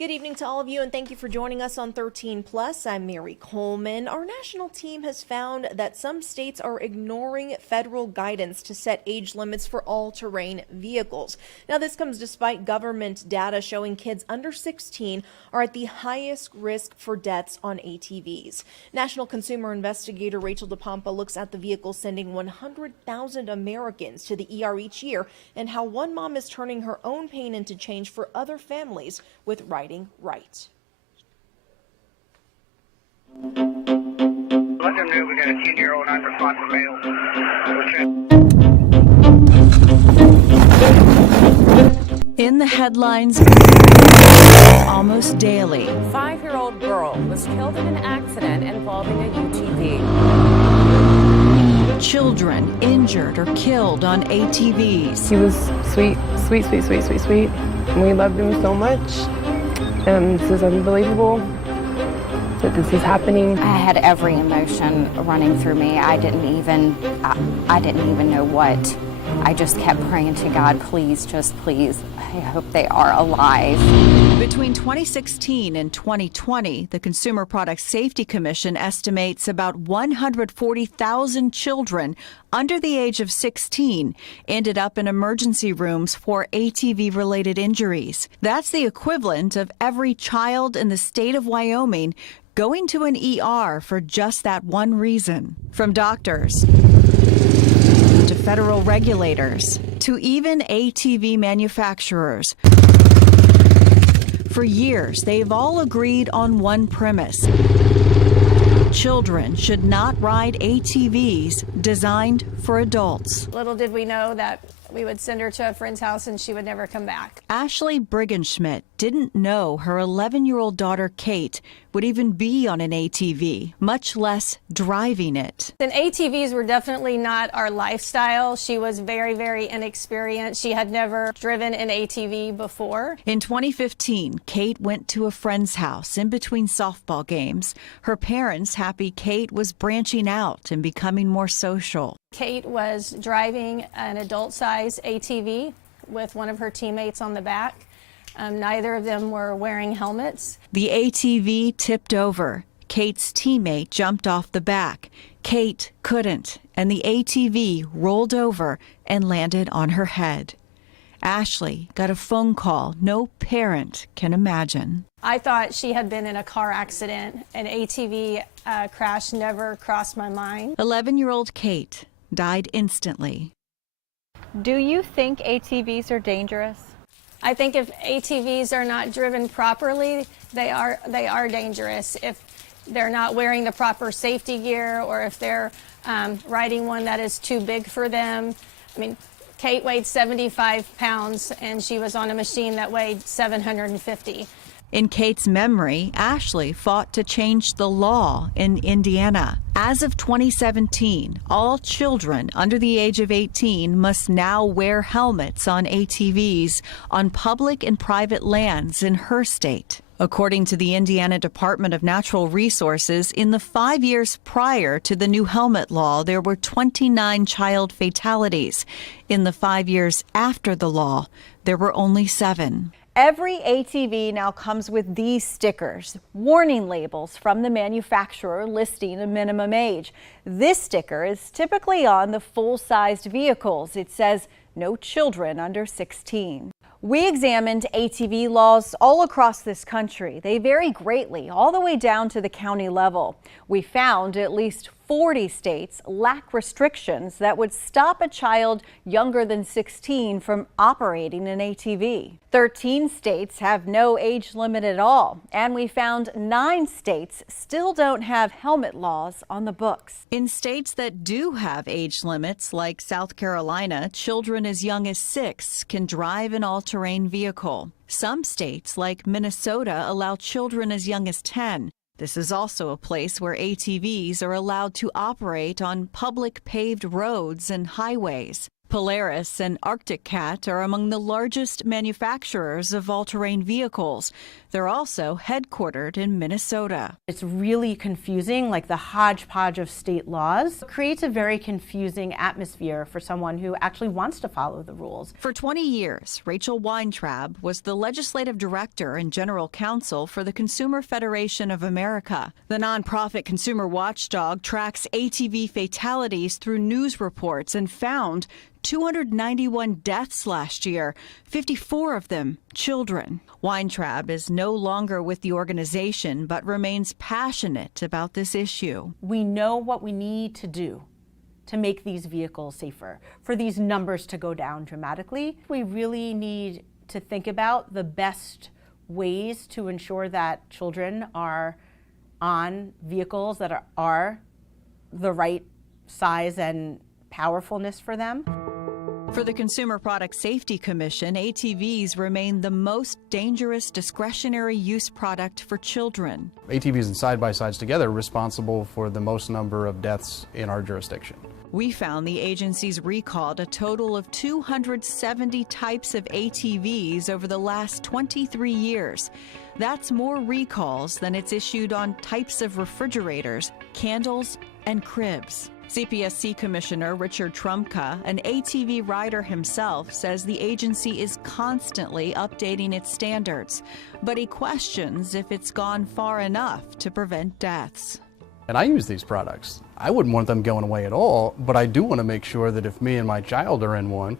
Good evening to all of you, and thank you for joining us on 13 Plus. I'm Mary Coleman. Our national team has found that some states are ignoring federal guidance to set age limits for all-terrain vehicles. Now, this comes despite government data showing kids under 16 are at the highest risk for deaths on ATVs. National consumer investigator Rachel DePompa looks at the vehicle sending 100,000 Americans to the ER each year and how one mom is turning her own pain into change for other families with riding right. Let them know we got a 10-year-old unresponsive male. In the headlines almost daily. 5-year-old girl was killed in an accident involving a UTV. Children injured or killed on ATVs. He was sweet. And we loved him so much. And this is unbelievable that this is happening. I had every emotion running through me. I didn't even know what. I just kept praying to God, please, just please, I hope they are alive. Between 2016 and 2020, the Consumer Product Safety Commission estimates about 140,000 children under the age of 16 ended up in emergency rooms for ATV-related injuries. That's the equivalent of every child in the state of Wyoming going to an ER for just that one reason. From doctors to federal regulators to even ATV manufacturers. For years, they've all agreed on one premise. Children should not ride ATVs designed for adults. Little did we know that we would send her to a friend's house and she would never come back. Ashley Briggenschmidt didn't know her 11-year-old daughter, Kate, would even be on an ATV, much less driving it. And ATVs were definitely not our lifestyle. She was very, very inexperienced. She had never driven an ATV before. In 2015, Kate went to a friend's house in between softball games. Her parents happy Kate was branching out and becoming more social. Kate was driving an adult-size ATV with one of her teammates on the back. Neither of them were wearing helmets. The ATV tipped over. Kate's teammate jumped off the back. Kate couldn't, and the ATV rolled over and landed on her head. Ashley got a phone call no parent can imagine. I thought she had been in a car accident. An ATV crash never crossed my mind. 11-year-old Kate died instantly. Do you think ATVs are dangerous? I think if ATVs are not driven properly, they are dangerous. If they're not wearing the proper safety gear, or if they're riding one that is too big for them. I mean, Kate weighed 75 pounds and she was on a machine that weighed 750. In Kate's memory, Ashley fought to change the law in Indiana. As of 2017, all children under the age of 18 must now wear helmets on ATVs on public and private lands in her state. According to the Indiana Department of Natural Resources, in the 5 years prior to the new helmet law, there were 29 child fatalities. In the 5 years after the law, there were only 7. Every ATV now comes with these stickers, warning labels from the manufacturer listing a minimum age. This sticker is typically on the full-sized vehicles. It says, no children under 16. We examined ATV laws all across this country. They vary greatly, all the way down to the county level. We found at least 40 states lack restrictions that would stop a child younger than 16 from operating an ATV. 13 states have no age limit at all, and we found 9 states still don't have helmet laws on the books. In states that do have age limits, like South Carolina, children as young as 6 can drive an all-terrain vehicle. Some states, like Minnesota, allow children as young as 10. This is also a place where ATVs are allowed to operate on public paved roads and highways. Polaris and Arctic Cat are among the largest manufacturers of all-terrain vehicles. They're also headquartered in Minnesota. It's really confusing, like the hodgepodge of state laws. It creates a very confusing atmosphere for someone who actually wants to follow the rules. For 20 years, Rachel Weintraub was the legislative director and general counsel for the Consumer Federation of America. The nonprofit consumer watchdog tracks ATV fatalities through news reports and found 291 deaths last year, 54 of them children. Weintraub is no longer with the organization, but remains passionate about this issue. We know what we need to do to make these vehicles safer, for these numbers to go down dramatically. We really need to think about the best ways to ensure that children are on vehicles that are the right size and powerfulness for them. For the Consumer Product Safety Commission, ATVs remain the most dangerous discretionary use product for children. ATVs and side-by-sides together are responsible for the most number of deaths in our jurisdiction. We found the agency's recalled a total of 270 types of ATVs over the last 23 years. That's more recalls than it's issued on types of refrigerators, candles, and cribs. CPSC Commissioner Richard Trumka, an ATV rider himself, says the agency is constantly updating its standards, but he questions if it's gone far enough to prevent deaths. And I use these products. I wouldn't want them going away at all, but I do want to make sure that if me and my child are in one,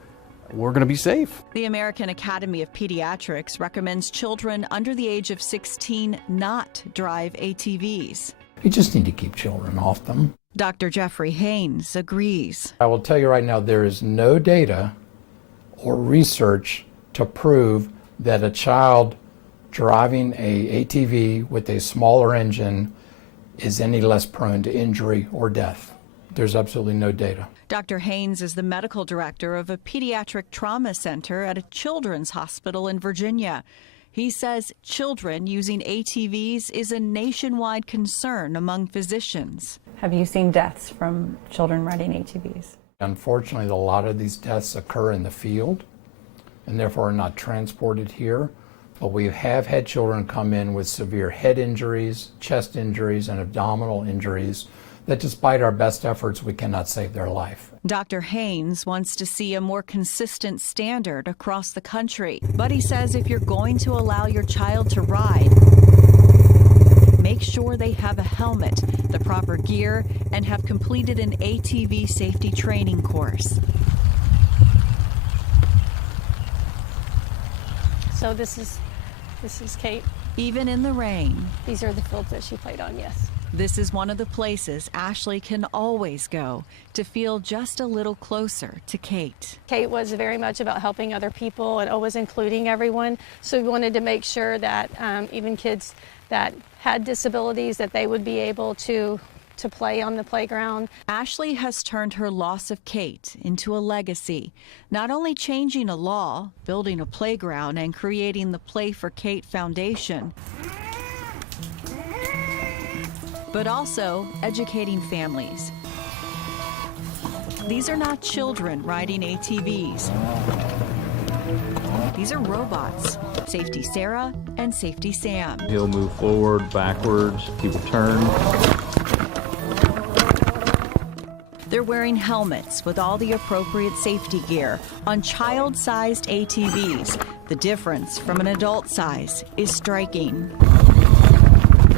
we're going to be safe. The American Academy of Pediatrics recommends children under the age of 16 not drive ATVs. We just need to keep children off them. Dr. Jeffrey Haynes agrees. I will tell you right now, there is no data or research to prove that a child driving a ATV with a smaller engine is any less prone to injury or death. There's absolutely no data. Dr. Haynes is the medical director of a pediatric trauma center at a children's hospital in Virginia. He says children using ATVs is a nationwide concern among physicians. Have you seen deaths from children riding ATVs? Unfortunately, a lot of these deaths occur in the field and therefore are not transported here. But we have had children come in with severe head injuries, chest injuries, and abdominal injuries that despite our best efforts, we cannot save their life. Dr. Haynes wants to see a more consistent standard across the country. But he says if you're going to allow your child to ride, make sure they have a helmet, the proper gear, and have completed an ATV safety training course. So this is Kate. Even in the rain. These are the fields that she played on, yes. This is one of the places Ashley can always go to feel just a little closer to Kate. Kate was very much about helping other people and always including everyone. So we wanted to make sure that even kids that had disabilities, that they would be able to play on the playground. Ashley has turned her loss of Kate into a legacy, not only changing a law, building a playground, and creating the Play for Kate Foundation, but also educating families. These are not children riding ATVs. These are robots, Safety Sarah and Safety Sam. He'll move forward, backwards, he will turn. They're wearing helmets with all the appropriate safety gear on child-sized ATVs. The difference from an adult size is striking.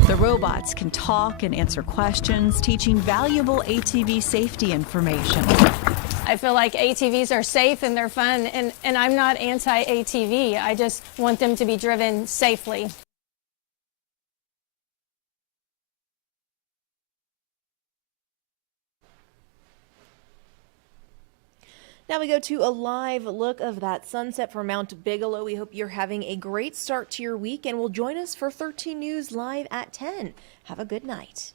The robots can talk and answer questions, teaching valuable ATV safety information. I feel like ATVs are safe and they're fun, and I'm not anti-ATV. I just want them to be driven safely. Now we go to a live look of that sunset for Mount Bigelow. We hope you're having a great start to your week and will join us for 13 News Live at 10. Have a good night.